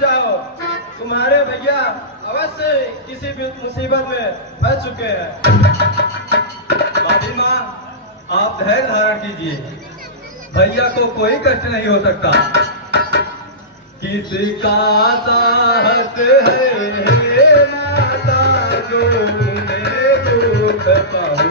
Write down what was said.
जाओ, तुम्हारे भैया अवश्य किसी भी मुसीबत में फंस चुके हैं। दादी माँ, आप धैर्य धारण कीजिए, भैया को कोई कष्ट नहीं हो सकता। किसका साहस है माता जो उन्हें दुख पहुँचाए,